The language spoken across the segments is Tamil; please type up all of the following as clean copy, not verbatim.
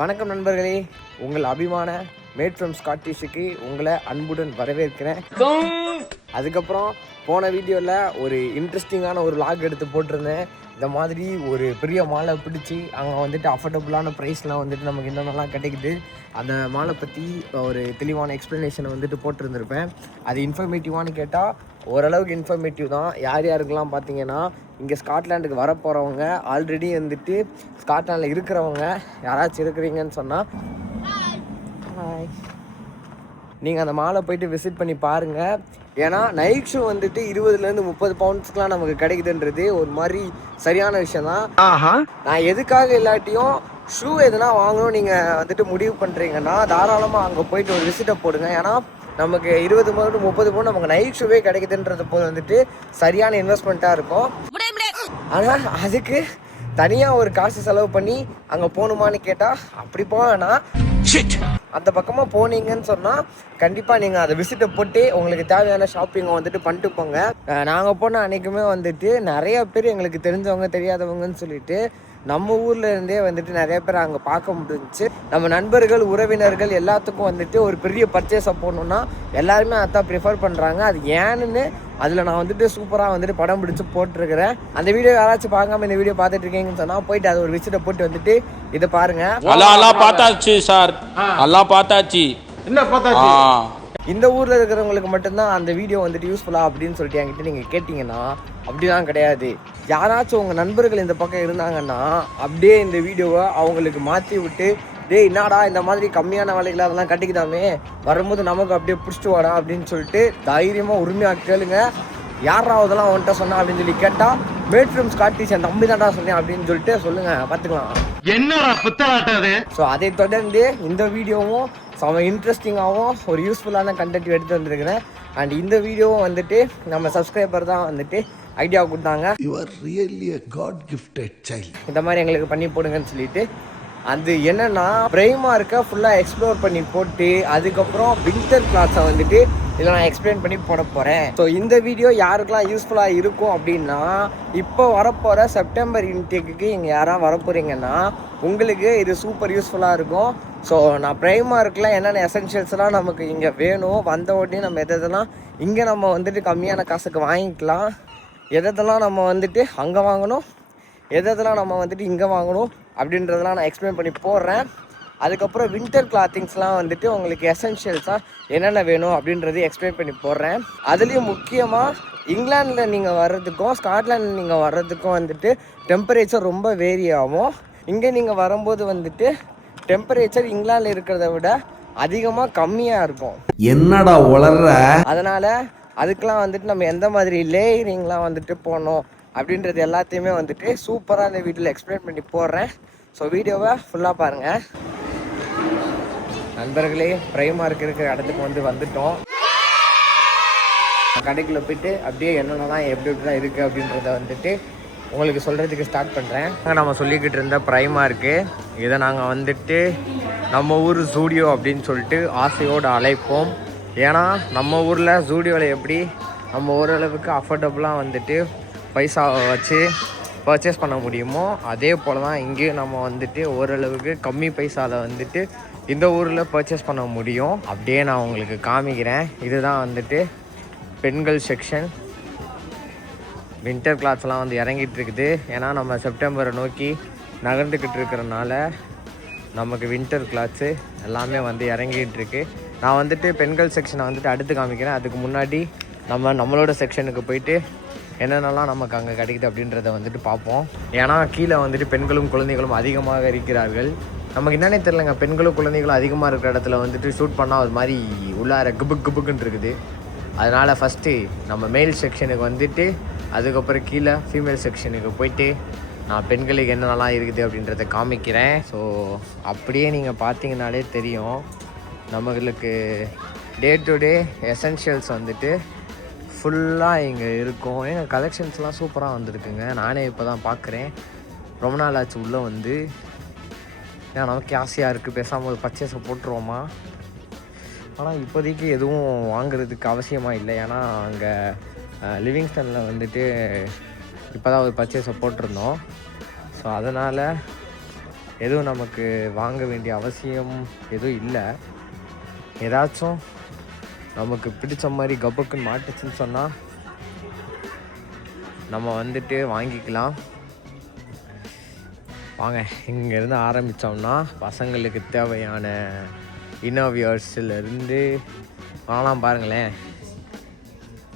வணக்கம் நண்பர்களே, உங்கள் அபிமான மேட் ஃப்ரம் ஸ்காட்டிஷுக்கு உங்களை அன்புடன் வரவேற்கிறேன். அதுக்கப்புறம் போன வீடியோவில் ஒரு இன்ட்ரெஸ்டிங்கான ஒரு வ்ளாக் எடுத்து போட்டிருந்தேன். இந்த மாதிரி ஒரு பெரிய மாலை பிடிச்சி அங்கே வந்துட்டு அஃபோர்டபுளான ப்ரைஸ்லாம் வந்துட்டு நமக்கு என்னென்னலாம் கிடைக்குது, அந்த மாலை பற்றி ஒரு தெளிவான எக்ஸ்ப்ளனேஷனை வந்துட்டு போட்டிருந்திருப்பேன். அது இன்ஃபர்மேட்டிவானு கேட்டால் ஓரளவுக்கு இன்ஃபர்மேட்டிவ் தான். யார் யாருக்கெல்லாம் பார்த்தீங்கன்னா இங்கே ஸ்காட்லாண்டுக்கு வர போகிறவங்க, ஆல்ரெடி வந்துட்டு ஸ்காட்லாண்டில் இருக்கிறவங்க யாராச்சும் இருக்கிறீங்கன்னு சொன்னால் நீங்கள் அந்த மாலை போயிட்டு விசிட் பண்ணி பாருங்கள். ஏன்னா நைட் ஷூ வந்துட்டு 20 to 30 பவுண்ட்ஸ்க்குலாம் நமக்கு கிடைக்குதுன்றது ஒரு மாதிரி சரியான விஷயம் தான். நான் எதுக்காக இல்லாட்டியும் ஷூ எதுனா வாங்கணும் நீங்கள் வந்துட்டு முடிவு பண்ணுறீங்கன்னா தாராளமாக அங்கே போயிட்டு ஒரு விசிட்டை போடுங்க. ஏன்னா நமக்கு 20 to 30 பவுண்ட் நமக்கு நைட் ஷூவே கிடைக்குதுன்றது போது வந்துட்டு சரியான இன்வெஸ்ட்மெண்ட்டாக இருக்கும். ஆனால் அதுக்கு தனியாக ஒரு காசு செலவு பண்ணி அங்கே போகணுமான்னு கேட்டால் அப்படி போவேன்னா அந்த பக்கமாக போனீங்கன்னு சொன்னால் கண்டிப்பாக நீங்கள் அதை விசிட்டை போட்டு உங்களுக்கு தேவையான ஷாப்பிங்கை வந்துட்டு பண்ணிட்டு போங்க. நாங்கள் போன அன்றைக்குமே வந்துட்டு நிறையா பேர் எங்களுக்கு தெரிஞ்சவங்க தெரியாதவங்கன்னு சொல்லிட்டு நம்ம ஊரில் இருந்தே வந்துட்டு நிறைய பேர் அங்கே பார்க்க முடிஞ்சிச்சு. நம்ம நண்பர்கள் உறவினர்கள் எல்லாத்துக்கும் வந்துட்டு ஒரு பெரிய பர்ச்சேஸை போடணுன்னா எல்லாருமே அதான் ப்ரிஃபர் பண்ணுறாங்க. அது ஏன்னு அதில் நான் வந்துட்டு சூப்பராக வந்துட்டு படம் பிடிச்சி போட்டிருக்கிறேன். அந்த வீடியோ யாராச்சும் பார்க்காம இந்த வீடியோ பார்த்துட்டு இருக்கீங்கன்னு சொன்னால் போயிட்டு அது ஒரு விசிட்டை போட்டு வந்துட்டு இதை பாருங்க. பார்த்தாச்சு சார், எல்லாம் பார்த்தாச்சு. என்ன பார்த்தாச்சு? இந்த ஊரில் இருக்கிறவங்களுக்கு மட்டும்தான் அந்த வீடியோ வந்துட்டு யூஸ்ஃபுல்லாக அப்படின்னு சொல்லிட்டு என்கிட்ட நீங்கள் கேட்டிங்கன்னா அப்படிலாம் கிடையாது. யாராச்சும் உங்கள் நண்பர்கள் இந்த பக்கம் இருந்தாங்கன்னா அப்படியே இந்த வீடியோவை அவங்களுக்கு மாற்றி விட்டு, டேய் என்னடா இந்த மாதிரி கம்மியான விலைகள் அதெல்லாம் கட்டிக்கிதாமே, வரும்போது நமக்கு அப்படியே பிடிச்சிட்டு வாடா அப்படின்னு சொல்லிட்டு தைரியமாக உரிமையாக கேளுங்க. யாரா அதெல்லாம் அவன்கிட்ட சொன்னா அப்படின்னு சொல்லி கேட்டால் மேட் ஃப்ரம் ஸ்காட்டிஷ் என் தம்பி தான்டா சொன்னேன் அப்படின்னு சொல்லிட்டு சொல்லுங்கள், பார்த்துக்கலாம். என்னடா புத்தலாட்டாது. ஸோ அதை தொடர்ந்து இந்த வீடியோவும் செம இன்ட்ரெஸ்டிங்காகவும் ஒரு யூஸ்ஃபுல்லான கண்டென்ட் எடுத்து வந்திருக்கிறேன். அண்ட் இந்த வீடியோவும் வந்துட்டு நம்ம சப்ஸ்கிரைபர் தான் வந்துட்டு ஐடியா கொடுத்தாங்க. You are really a God gifted child. இந்த மாதிரி எங்களுக்கு பண்ணி போடுங்கன்னு சொல்லிட்டு. அது என்னன்னா பிரைமாக இருக்க ஃபுல்லாக எக்ஸ்ப்ளோர் பண்ணி போட்டு அதுக்கப்புறம் வின்டர் கிளாஸை வந்துட்டு இதில் நான் எக்ஸ்பிளைன் பண்ணி போட போகிறேன். ஸோ இந்த வீடியோ யாருக்கெல்லாம் யூஸ்ஃபுல்லாக இருக்கும் அப்படின்னா, இப்போ வரப்போகிற செப்டம்பர் இன்டேக்கு இங்கே யாராவது வரப்போகிறீங்கன்னா உங்களுக்கு இது சூப்பர் யூஸ்ஃபுல்லாக இருக்கும். ஸோ நான் பிரைமாக இருக்கலாம் என்னென்ன எசென்ஷியல்ஸ்லாம் நமக்கு இங்கே வேணும், வந்த உடனே நம்ம எதெல்லாம் இங்கே நம்ம வந்துட்டு கம்மியான காசுக்கு வாங்கிக்கலாம், எதெல்லாம் நம்ம வந்துட்டு அங்கே வாங்கணும், எதெல்லாம் நம்ம வந்துட்டு இங்கே வாங்கணும் அப்படின்றதெல்லாம் நான் எக்ஸ்பிளைன் பண்ணி போடுறேன். அதுக்கப்புறம் வின்டர் கிளாத்திங்ஸ்லாம் வந்துட்டு உங்களுக்கு எசென்ஷியல்ஸாக என்னென்ன வேணும் அப்படின்றது எக்ஸ்பிளைன் பண்ணி போடுறேன். அதுலேயும் முக்கியமாக இங்கிலாண்டில் நீங்கள் வர்றதுக்கும் ஸ்காட்லாண்டில் நீங்கள் வர்றதுக்கும் வந்துட்டு டெம்பரேச்சர் ரொம்ப வேரி ஆகும். இங்கே நீங்கள் வரும்போது வந்துட்டு டெம்பரேச்சர் இங்கிலாண்டில் இருக்கிறத விட அதிகமாக கம்மியாக இருக்கும். என்னடா உளர்ற? அதனால் அதுக்கெலாம் வந்துட்டு நம்ம எந்த மாதிரி லேயரிங்லாம் வந்துட்டு போடணும் அப்படின்றது எல்லாத்தையுமே வந்துட்டு சூப்பராக இந்த வீடியோவில் எக்ஸ்பிளைன் பண்ணி போடுறேன். ஸோ வீடியோவை ஃபுல்லாக பாருங்கள் நண்பர்களே. பிரைமார்க் இருக்கிற இடத்துக்கு வந்துட்டோம். கடைக்குள்ளே போயிட்டு அப்படியே என்னென்னலாம் எப்படி எப்படிலாம் இருக்குது அப்படின்றத வந்துட்டு உங்களுக்கு சொல்கிறதுக்கு ஸ்டார்ட் பண்ணுறேன். நம்ம சொல்லிக்கிட்டு இருந்த பிரைமார்க்கு இதை நாங்கள் வந்துட்டு நம்ம ஊர் ஜூடியோ அப்படின்னு சொல்லிட்டு ஆசையோடு அழைப்போம். ஏன்னா நம்ம ஊரில் ஜூடியோவில் எப்படி நம்ம ஓரளவுக்கு அஃபோர்டபுளாக வந்துட்டு பைசாவை வச்சு பர்ச்சேஸ் பண்ண முடியுமோ அதே போல் தான் இங்கேயும் நம்ம வந்துட்டு ஓரளவுக்கு கம்மி பைசாவில் வந்துட்டு இந்த ஊரில் பர்ச்சேஸ் பண்ண முடியும். அப்படியே நான் உங்களுக்கு காமிக்கிறேன். இதுதான் வந்துட்டு பெண்கள் செக்ஷன். வின்டர் கிளாத்ஸ்லாம் வந்து இறங்கிட்டு இருக்குது. ஏன்னா நம்ம செப்டம்பரை நோக்கி நகர்ந்துக்கிட்டு இருக்கிறனால நமக்கு வின்டர் கிளாத்ஸு எல்லாமே வந்து இறங்கிட்டு இருக்கு. நான் வந்துட்டு பெண்கள் செக்ஷனை வந்துட்டு அடுத்து காமிக்கிறேன். அதுக்கு முன்னாடி நம்மளோட செக்ஷனுக்கு போயிட்டு என்னென்னலாம் நமக்கு அங்கே கிடைக்குது அப்படின்றத வந்துட்டு பார்ப்போம். ஏன்னா கீழே வந்துட்டு பெண்களும் குழந்தைகளும் அதிகமாக இருக்கிறார்கள். நமக்கு என்னன்னே தெரிலங்க, பெண்களும் குழந்தைகளும் அதிகமாக இருக்கிற இடத்துல வந்துட்டு ஷூட் பண்ணால் ஒரு மாதிரி உள்ளார குபுக்குன்னு இருக்குது. அதனால் ஃபஸ்ட்டு நம்ம மேல் செக்ஷனுக்கு வந்துட்டு அதுக்கப்புறம் கீழே ஃபீமேல் செக்ஷனுக்கு போயிட்டு நான் பெண்களுக்கு என்னென்னலாம் இருக்குது அப்படின்றத காமிக்கிறேன். ஸோ அப்படியே நீங்கள் பார்த்தீங்கனாலே தெரியும் நம்மளுக்கு டே டு டே எசென்ஷியல்ஸ் வந்துட்டு ஃபுல்லாக இங்கே இருக்கும். எங்கள் கலெக்ஷன்ஸ்லாம் சூப்பராக வந்துருக்குங்க. நானே இப்போ தான் பார்க்குறேன். ரொம்ப நாள் ஆச்சு உள்ளே வந்து. ஏன்னா நமக்கு ஆசையாக இருக்குது, பேசாமல் ஒரு பர்ச்சேஸை போட்டுருவோமா. ஆனால் இப்போதைக்கு எதுவும் வாங்குறதுக்கு அவசியமாக இல்லை. ஏன்னா அங்கே லிவிங்ஸ்டனில் வந்துட்டு இப்போ தான் ஒரு பர்ச்சேஸை போட்டிருந்தோம். ஸோ அதனால் எதுவும் நமக்கு வாங்க வேண்டிய அவசியம் எதுவும் இல்லை. ஏதாச்சும் நமக்கு பிடிச்ச மாதிரி கபுக்குன்னு மாட்டுச்சுன்னு சொன்னால் நம்ம வந்துட்டு வாங்கிக்கலாம். வாங்க இங்கேருந்து ஆரம்பித்தோம்னா பசங்களுக்கு தேவையான இன்னோவியர்ஸ்லேருந்து வாங்கலாம். பாருங்களேன்,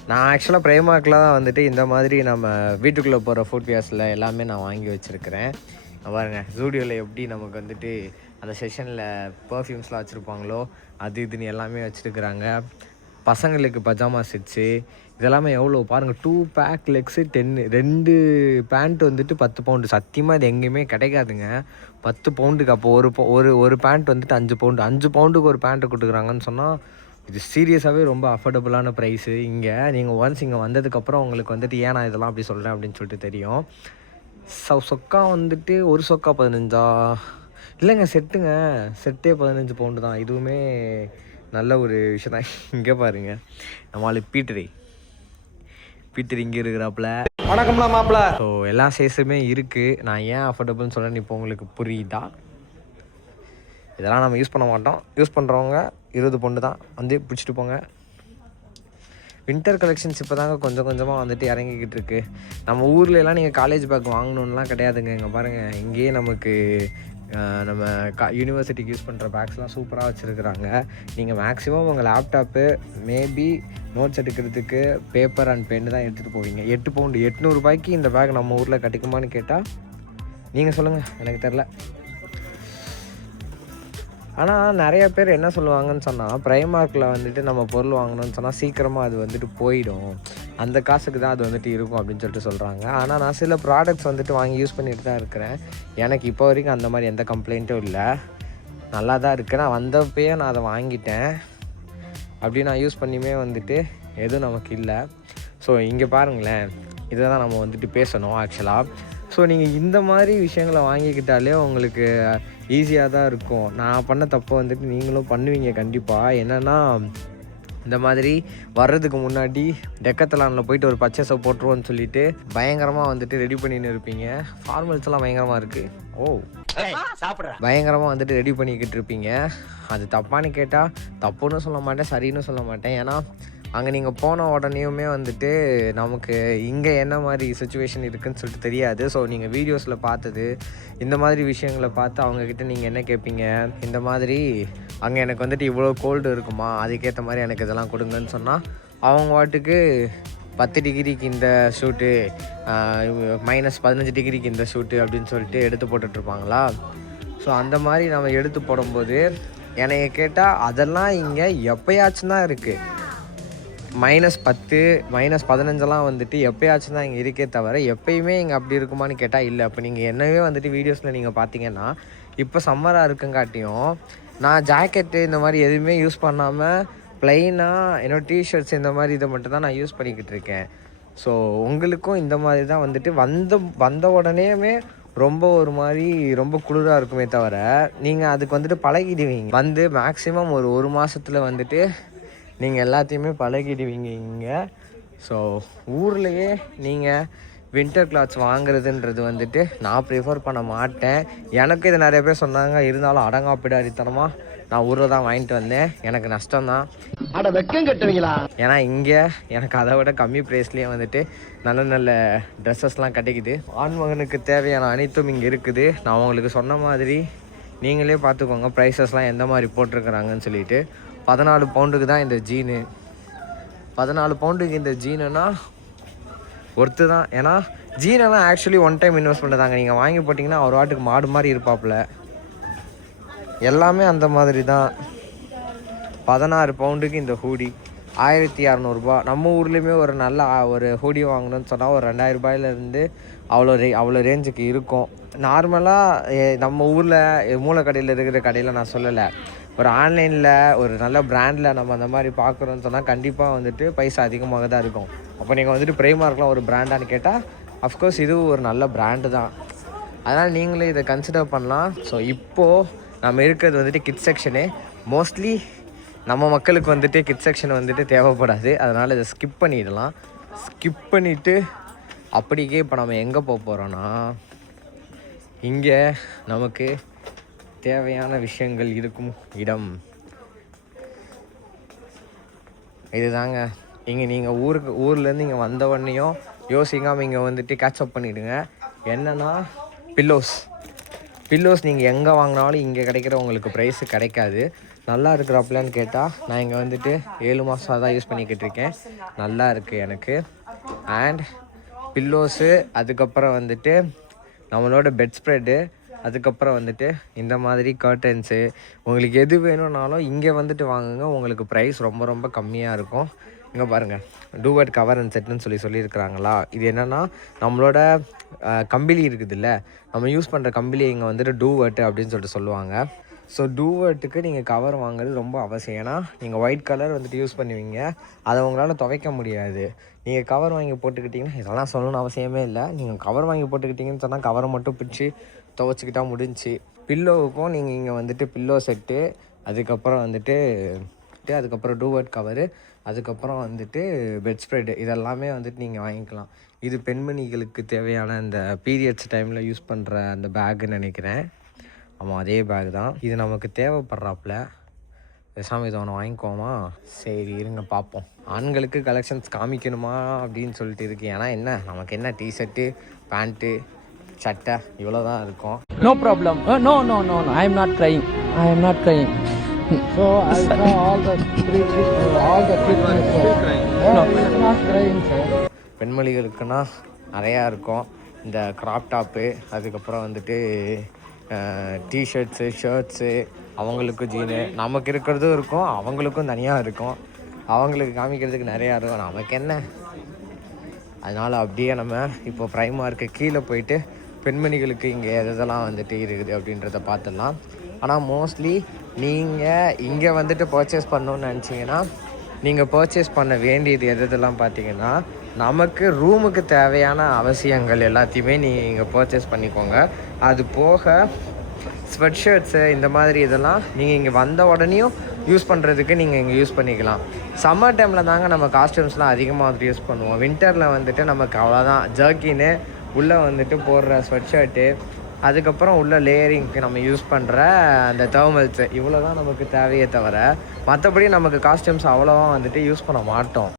நான் ஆக்சுவலாக ப்ரைமார்க்கில் தான் வந்துட்டு இந்த மாதிரி நம்ம வீட்டுக்குள்ளே போகிற ஃபுட்வேர்ஸில் எல்லாமே நான் வாங்கி வச்சுருக்கிறேன். பாருங்கள், ஜூடியோவில் எப்படி நமக்கு வந்துட்டு அந்த செஷனில் பர்ஃப்யூம்ஸ்லாம் வச்சுருப்பாங்களோ அது இதுன்னு எல்லாமே வச்சுருக்குறாங்க. பசங்களுக்கு பஜாமா செட்ஸு இதெல்லாமே எவ்வளோ பாருங்கள், 2 பேக் லெக்ஸு 10, 2 பேண்ட் வந்துட்டு 10 பவுண்டு. சத்தியமாக இது எங்கேயுமே கிடைக்காதுங்க 10 பவுண்டுக்கு. அப்போ ஒரு பேண்ட் வந்துட்டு 5 பவுண்டு, 5 பவுண்டுக்கு ஒரு பேண்ட்டு கொடுக்குறாங்கன்னு சொன்னால் இது சீரியஸாகவே ரொம்ப அஃபோர்டபுளான ப்ரைஸு. இங்கே நீங்கள் ஒன்ஸ் இங்கே வந்ததுக்கப்புறம் உங்களுக்கு வந்துட்டு ஏன் நான் இதெல்லாம் அப்படி சொல்கிறேன் அப்படின்னு சொல்லிட்டு தெரியும். சொக்கா வந்துட்டு ஒரு சொக்கா 15 இல்லைங்க, செட்டே 15 பவுண்டு தான். இதுவுமே நல்ல ஒரு விஷயம் தான். இங்கே பாருங்கள், நம்மளால் பீட்டர் இங்கே இருக்கிறாப்புல. வணக்கம்ல மாப்பிள. ஸோ எல்லா சைஸுமே இருக்குது. நான் ஏன் அஃபோர்டபுள்னு சொல்கிறேன்னு இப்போ உங்களுக்கு புரியுதா? இதெல்லாம் நம்ம யூஸ் பண்ண மாட்டோம். யூஸ் பண்ணுறவங்க 20 பவுண்டு தான் வந்து பிடிச்சிட்டு போங்க. வின்டர் கலெக்ஷன்ஸ் இப்போ தாங்க கொஞ்சம் கொஞ்சமாக வந்துட்டு இறங்கிக்கிட்டு இருக்கு. நம்ம ஊர்லலாம் நீங்கள் காலேஜ் பேக் வாங்கணுன்னெலாம் கிடையாதுங்க. இங்கே பாருங்கள், இங்கேயே நமக்கு நம்ம யூனிவர்சிட்டிக்கு யூஸ் பண்ணுற பேக்ஸ்லாம் சூப்பராக வச்சுருக்குறாங்க. நீங்கள் மேக்ஸிமம் உங்கள் லேப்டாப்பு மேபி நோட்ஸ் எடுக்கிறதுக்கு பேப்பர் அண்ட் பென்னு தான் எடுத்துகிட்டு போவீங்க. 8 பவுண்டு 800 ரூபாய்க்கு இந்த பேக் நம்ம ஊரில் கிடைக்குமான்னு கேட்டால் நீங்கள் சொல்லுங்கள், எனக்கு தெரில. ஆனால் நிறைய பேர் என்ன சொல்லுவாங்கன்னு சொன்னால், ப்ரைமார்க்கில் வந்துட்டு நம்ம பொருள் வாங்கணும்னு சொன்னால் சீக்கிரமாக அது வந்துட்டு போயிடும், அந்த காசுக்கு தான் அது வந்துட்டு இருக்கும் அப்படின்னு சொல்லிட்டு சொல்கிறாங்க. ஆனால் நான் சில ப்ராடக்ட்ஸ் வந்துட்டு வாங்கி யூஸ் பண்ணிட்டு தான் இருக்கிறேன். எனக்கு இப்போ வரைக்கும் அந்த மாதிரி எந்த கம்ப்ளைண்ட்டும் இல்லை, நல்லா தான் இருக்குது. நான் வந்தப்பயே நான் அதை வாங்கிட்டேன், அப்படி நான் யூஸ் பண்ணியுமே வந்துட்டு எதுவும் நமக்கு இல்லை. ஸோ இங்கே பாருங்களேன், இதை தான் நம்ம வந்துட்டு பேசணும் ஆக்சுவலாக. ஸோ நீங்கள் இந்த மாதிரி விஷயங்களை வாங்கிக்கிட்டாலே உங்களுக்கு ஈஸியாக தான் இருக்கும். நான் பண்ண தப்பை வந்துட்டு நீங்களும் பண்ணுவீங்க கண்டிப்பாக. என்னென்னா, இந்த மாதிரி வர்றதுக்கு முன்னாடி டெக்கத்தலானில் போயிட்டு ஒரு பர்ச்சேஸை போட்டுருவோன்னு சொல்லிட்டு பயங்கரமாக வந்துட்டு ரெடி பண்ணின்னு இருப்பீங்க. ஃபார்மல்ஸ்லாம் பயங்கரமாக இருக்குது, பயங்கரமாக வந்துட்டு ரெடி பண்ணிக்கிட்டு இருப்பீங்க. அது தப்பான்னு கேட்டால் தப்புன்னு சொல்ல மாட்டேன், சரின்னு சொல்ல மாட்டேன். ஏன்னா அங்கே நீங்கள் போன உடனேயுமே வந்துட்டு நமக்கு இங்கே என்ன மாதிரி சுச்சுவேஷன் இருக்குதுன்னு சொல்லிட்டு தெரியாது. ஸோ நீங்கள் வீடியோஸில் பார்த்தது இந்த மாதிரி விஷயங்களை பார்த்து அவங்கக்கிட்ட நீங்கள் என்ன கேட்பீங்க, இந்த மாதிரி அங்கே எனக்கு வந்துட்டு இவ்வளோ கோல்டு இருக்குமா, அதுக்கேற்ற மாதிரி எனக்கு இதெல்லாம் கொடுங்கன்னு சொன்னால் அவங்க வாட்டுக்கு 10 டிகிரிக்கு இந்த ஷூட்டு, -15 டிகிரிக்கு இந்த ஷூட்டு அப்படின்னு சொல்லிட்டு எடுத்து போட்டுட்ருப்பாங்களா. ஸோ அந்த மாதிரி நம்ம எடுத்து போடும்போது என்னைய கேட்டால் அதெல்லாம் இங்கே எப்போயாச்சும் தான் இருக்குது. -10 -15 வந்துட்டு எப்போயாச்சும் தான் இங்கே இருக்கே தவிர எப்பயுமே இங்கே அப்படி இருக்குமான்னு கேட்டால் இல்லை. அப்போ நீங்கள் என்னவே வந்துட்டு வீடியோஸில் நீங்கள் பார்த்தீங்கன்னா, இப்போ சம்மராக இருக்குங்காட்டியும் நான் ஜாக்கெட்டு இந்த மாதிரி எதுவுமே யூஸ் பண்ணாமல் ப்ளைனாக என்னோடய டிஷர்ட்ஸ் இந்த மாதிரி இதை மட்டும் தான் நான் யூஸ் பண்ணிக்கிட்டு இருக்கேன். ஸோ உங்களுக்கும் இந்த மாதிரி தான் வந்துட்டு வந்த உடனேயுமே ரொம்ப ஒரு மாதிரி ரொம்ப குளிராக இருக்குமே தவிர நீங்கள் அதுக்கு வந்துட்டு பழகிடுவீங்க. வந்து மேக்ஸிமம் ஒரு மாதத்தில் வந்துட்டு நீங்கள் எல்லாத்தையுமே பழகிடுவீங்க இங்கே. ஸோ ஊர்லேயே நீங்கள் வின்டர் கிளாத்ஸ் வாங்குறதுன்றது வந்துட்டு நான் ப்ரிஃபர் பண்ண மாட்டேன். எனக்கு இது நிறைய பேர் சொன்னாங்க, இருந்தாலும் அடங்காப்பிடாரித்தனமாக நான் ஊரில் தான் வாங்கிட்டு வந்தேன். எனக்கு நஷ்டம்தான். வெக்கம் கட்டுவீங்களா? ஏன்னா இங்கே எனக்கு அதை விட கம்மி ப்ரைஸ்லேயே வந்துட்டு நல்ல நல்ல ட்ரெஸ்ஸஸ்லாம் கிடைக்குது. ஆண்மகனுக்கு தேவையான அனைத்தும் இங்கே இருக்குது. நான் உங்களுக்கு சொன்ன மாதிரி நீங்களே பார்த்துக்கோங்க ப்ரைஸஸ்லாம் எந்த மாதிரி போட்டிருக்கிறாங்கன்னு சொல்லிட்டு. 14 பவுண்டுக்கு தான் இந்த ஜீனு. 14 பவுண்டுக்கு இந்த ஜீனுன்னா ஒர்த்து தான். ஏன்னா ஜீனெல்லாம் ஆக்சுவலி ஒன் டைம் இன்வெஸ்ட்மெண்ட் தாங்க. நீங்கள் வாங்கி போட்டிங்கன்னா ஒரு வாட்டுக்கு மாடு மாதிரி இருப்பாப்புல. எல்லாமே அந்த மாதிரி தான். 16 பவுண்டுக்கு இந்த ஹூடி 1600 ரூபா. நம்ம ஊர்லேயுமே ஒரு நல்ல ஒரு ஹூடி வாங்கணும்னு சொன்னால் ஒரு 2000 ரூபாயிலேருந்து அவ்வளோ ரேஞ்சுக்கு இருக்கும். நார்மலாக நம்ம ஊரில் மூலக்கடையில் இருக்கிற கடையில் நான் சொல்லலை, ஒரு ஆன்லைனில் ஒரு நல்ல பிராண்டில் நம்ம அந்த மாதிரி பார்க்குறோன்னு சொன்னால் கண்டிப்பாக வந்துட்டு பைசா அதிகமாக தான் இருக்கும். அப்போ நீங்கள் வந்துட்டு ப்ரைமார்க்லாம் ஒரு பிராண்டான்னு கேட்டால் அஃப்கோர்ஸ் இது ஒரு நல்ல பிராண்டு தான். அதனால் நீங்களே இதை கன்சிடர் பண்ணலாம். ஸோ இப்போது நம்ம இருக்கிறது வந்துட்டு கிட்ஸ் செக்ஷனு. மோஸ்ட்லி நம்ம மக்களுக்கு வந்துட்டு கிட்ஸ் செக்ஷன் வந்துட்டு தேவைப்படாது, அதனால் இதை ஸ்கிப் பண்ணிடலாம். ஸ்கிப் பண்ணிவிட்டு அப்படிக்கே இப்போ நம்ம எங்கே போக போகிறோன்னா, இங்கே நமக்கு தேவையான விஷயங்கள் இருக்கும் இடம் இதுதாங்க. இங்கே நீங்கள் ஊர்லேருந்து இங்கே வந்த உடனேயும் யோசிக்காமல் இங்கே வந்துட்டு கேட்சப் பண்ணிவிடுங்க. என்னென்னா பில்லோஸ் நீங்கள் எங்கே வாங்கினாலும் இங்கே கிடைக்கிற உங்களுக்கு ப்ரைஸு கிடைக்காது. நல்லா இருக்கிறப்பலன்னு கேட்டால் நான் இங்கே வந்துட்டு 7 மாதம் தான் யூஸ் பண்ணிக்கிட்டு இருக்கேன். நல்லா இருக்குது எனக்கு. அண்ட் பில்லோஸு, அதுக்கப்புறம் வந்துட்டு நம்மளோட பெட் ஸ்ப்ரெட்டு, அதுக்கப்புறம் வந்துட்டு இந்த மாதிரி கர்டன்ஸு, உங்களுக்கு எது வேணும்னாலும் இங்கே வந்துட்டு வாங்குங்க. உங்களுக்கு ப்ரைஸ் ரொம்ப ரொம்ப கம்மியாக இருக்கும். இங்கே பாருங்கள், டூவர்ட் கவர் அண்ட் செட்டுன்னு சொல்லியிருக்கிறாங்களா. இது என்னென்னா நம்மளோட கம்பிளி இருக்குதுல்ல, நம்ம யூஸ் பண்ணுற கம்பிளி இங்கே வந்துட்டு டூவர்ட்டு அப்படின்னு சொல்லுவாங்க. ஸோ டூவர்ட்டுக்கு நீங்கள் கவர் வாங்குறது ரொம்ப அவசியம். ஏன்னா நீங்கள் ஒயிட் கலர் வந்துட்டு யூஸ் பண்ணுவீங்க, அதை உங்களால் துவைக்க முடியாது. நீங்கள் கவர் வாங்கி போட்டுக்கிட்டிங்கன்னா, இதெல்லாம் சொல்லணும்னு அவசியமே இல்லை. நீங்கள் கவர் வாங்கி போட்டுக்கிட்டிங்கன்னு சொன்னால் கவரை மட்டும் பிடிச்சி துவைச்சிக்கிட்டா முடிஞ்சு. பில்லோவுக்கும் நீங்கள் இங்கே வந்துட்டு பில்லோ செட்டு, அதுக்கப்புறம் வந்துட்டு அதுக்கப்புறம் டூவர்ட் கவரு, அதுக்கப்புறம் வந்துட்டு பெட் ஸ்ப்ரெட்டு, இதெல்லாமே வந்துட்டு நீங்கள் வாங்கிக்கலாம். இது பெண்மணிகளுக்கு தேவையான இந்த பீரியட்ஸ் டைமில் யூஸ் பண்ணுற அந்த பேக்குன்னு நினைக்கிறேன். ஆமாம், அதே பேக் தான். இது நமக்கு தேவைப்படுறாப்புல. பேசாமல் இதை ஒன்று வாங்கிக்கோமா? சரி இருங்க பார்ப்போம். ஆண்களுக்கு கலெக்ஷன்ஸ் காமிக்கணுமா அப்படின்னு சொல்லிட்டு இருக்கு. ஏன்னா என்ன, நமக்கு என்ன டிஷர்ட்டு, பேண்ட்டு, சட்டை இவ்வளோ தான் இருக்கும். No problem. No. I am not crying. So I saw all the kids. No, I am not crying, sir. பெண்மணிகளுக்குன்னா நிறையா இருக்கும். இந்த க்ராப் டாப்பு, அதுக்கப்புறம் வந்துட்டு டிஷர்ட்ஸு, ஷர்ட்ஸு, அவங்களுக்கு ஜீனு, நமக்கு இருக்கிறதும் இருக்கும், அவங்களுக்கும் தனியாக இருக்கும். அவங்களுக்கு காமிக்கிறதுக்கு நிறையா இருக்கும், நமக்கு என்ன. அதனால் அப்படியே நம்ம இப்போ ப்ரைமார்க்கு கீழே போயிட்டு பெண்மணிகளுக்கு இங்கே எதெல்லாம் வந்துட்டு இருக்குது அப்படின்றத பார்த்துடலாம். ஆனால் மோஸ்ட்லி நீங்கள் இங்கே வந்துட்டு பர்ச்சேஸ் பண்ணணுன்னு நினச்சிங்கன்னா, நீங்கள் பர்ச்சேஸ் பண்ண வேண்டியது எதெல்லாம் பார்த்தீங்கன்னா, நமக்கு ரூமுக்கு தேவையான அவசியங்கள் எல்லாத்தையுமே நீங்கள் இங்கே பர்ச்சேஸ் பண்ணிக்கோங்க. அது போக ஸ்வெட் ஷர்ட்ஸு, இந்த மாதிரி இதெல்லாம் நீங்கள் இங்கே வந்த உடனேயும் யூஸ் பண்ணுறதுக்கு நீங்கள் இங்கே யூஸ் பண்ணிக்கலாம். சம்மர் டைமில் தாங்க நம்ம காஸ்டியூம்ஸ்லாம் அதிகமாக வந்துட்டு யூஸ் பண்ணுவோம். வின்டரில் வந்துட்டு நமக்கு அவ்வளோதான். ஜர்க்கின்னு உள்ளே வந்துட்டு போடுற ஸ்வெட் ஷர்ட்டு, அதுக்கப்புறம் உள்ள லேயரிங்க்கு நம்ம யூஸ் பண்ணுற அந்த தெர்மல்ஸு, இவ்வளோ தான் நமக்கு தேவையே தவிர மற்றபடி நமக்கு காஸ்டியூம்ஸ் அவ்வளோவா வந்துட்டு யூஸ் பண்ண மாட்டோம்.